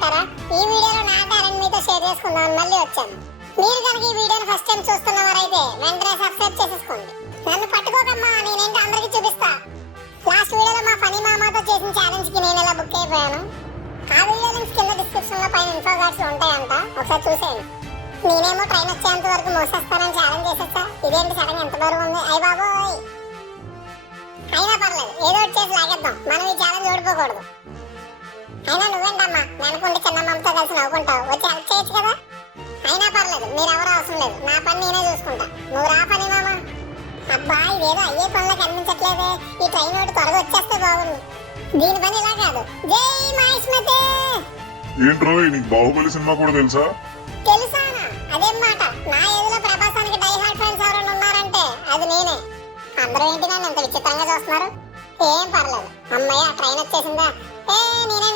వీడియోలో నా టాలెంట్ మీతో షేర్ చేసుకుందాం మళ్ళీ వచ్చాను. మీరు కనుక ఈ వీడియోని ఫస్ట్ టైం చూస్తున్నవారైతే వెంటనే సబ్స్క్రైబ్ చేసేసుకోండి. నన్ను పట్టుకోకమ్మా నేనేంటి అందరికీ చూపిస్తా? లాస్ట్ వీడియోలో మా ఫనీ మామాతో చేసిన ఛాలెంజ్కి నేను ఇలా బుక్ అయిపోయాను? ఆ వీడియో లింక్స్ కింద డిస్క్రిప్షన్లో పైన ఇన్ఫో కార్డ్స్ ఉంటాయంట. ఒకసారి చూసేయండి. నేనేమో ట్రైన్ వచ్చేంత వరకు మోసేస్తానని ఛాలెంజ్ చేసేస్తా ఇదేంటి సడన్ ఎంత బరువు ఉంది? అయ్య బాబోయ్! అయినా పర్లేదు. ఏదో ఒకటి చేసి లాగేద్దాం. మనం ఈ ఛాలెంజ్ ఓడిపోకూడదు. అయినా నువ్వేంటమ్మా? వెనకుండి చిన్నమ్మతో కలిసి నవ్వుకుంటావు. వచ్చి హెల్ప్ చేయొచ్చు కదా? అయినా పర్లేదు మీరెవరూ అవసరం లేదు. నా పని నేనే చూసుకుంటా. నువ్వు రా పని మామ. అబ్బా ఇదేదో అయ్యే పనులకు అనిపించట్లేదే ఈ ట్రైన్ ఒకటి త్వరగా వచ్చేస్తే బాగుంది దీని పని ఇలా కాదు. జై మహేష్మతే! ఏంట్రో నీకు బాహుబలి సినిమా కూడా తెలుసా? తెలుసానా? అదేం మాట? నా ఎదులో ప్రభాసానికి డై హార్ట్ ఫ్యాన్స్ ఎవరైనా ఉన్నారంటే అది నేనే. అందరూ ఏంటి నన్ను ఎంత విచిత్రంగా చూస్తున్నారు? ఏం పర్లేదు. అమ్మయ్య ట్రైన్ వచ్చేసిందా? ఏ నేనే